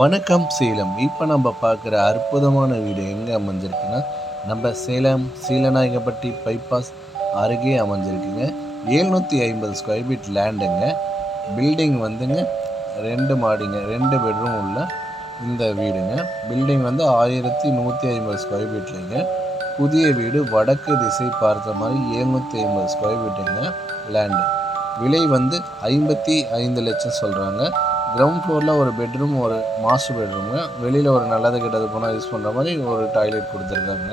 வணக்கம் சேலம். இப்போ நம்ம பார்க்குற அற்புதமான வீடு எங்கே அமைஞ்சிருக்குன்னா, நம்ம சேலம் சீலநாயகப்பட்டி பைபாஸ் அருகே அமைஞ்சிருக்குங்க. 750 ஸ்கொயர் ஃபீட் லேண்டுங்க. பில்டிங் வந்துங்க 2 மாடிங்க, 2 பெட்ரூம் உள்ள இந்த வீடுங்க. பில்டிங் வந்து 1150 ஸ்கொயர் ஃபீட்லைங்க. புதிய வீடு வடக்கு திசை பார்த்த மாதிரி 750 ஸ்கொயர் ஃபீட்டுங்க லேண்டு. விலை வந்து 55 லட்சம் சொல்கிறாங்க. கிரவுண்ட் ஃப்ளோரில் ஒரு பெட்ரூம், ஒரு மாஸ்டர் பெட்ரூமு, வெளியில் ஒரு நல்லது கெட்டது போனால் யூஸ் பண்ணுற மாதிரி ஒரு டாய்லெட் கொடுத்துருக்காங்க.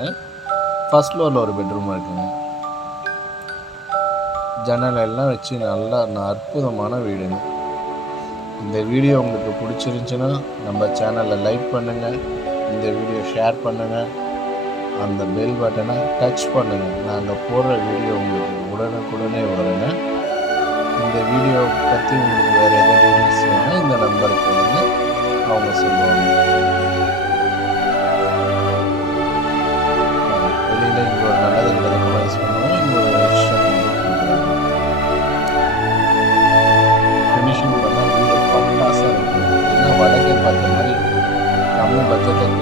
ஃபஸ்ட் ஃப்ளோரில் ஒரு பெட்ரூம் இருக்குங்க. ஜன்னல் எல்லாம் வச்சு நல்லா அற்புதமான வீடுங்க. இந்த வீடியோ உங்களுக்கு பிடிச்சிருந்துச்சுன்னா நம்ம சேனலை லைக் பண்ணுங்கள், இந்த வீடியோ ஷேர் பண்ணுங்கள், அந்த பெல் பட்டனை டச் பண்ணுங்கள். நாங்கள் போடுற வீடியோ உங்களுக்கு உடனுக்குடனே வருங்க. இந்த வீடியோ பற்றி உங்களுக்கு வேறு எதுவும் டீட்டெயில்ஸ் வேணும்னா இந்த நம்பருக்கு வந்து அவங்க சொல்லுவாங்க. வெளியில் இங்கே ஒரு நல்லது கிட்டது போல யூஸ் பண்ணுவாங்க. இங்கே ஒரு ரெஜிஸ்டர் கொடுக்குறாங்க. ஃபினிஷிங் பண்ணால் வீடு பட்டாசாக இருக்கும். ஏன்னா வடக்கே பார்த்த மாதிரி கம்மி பட்ஜெட்டில்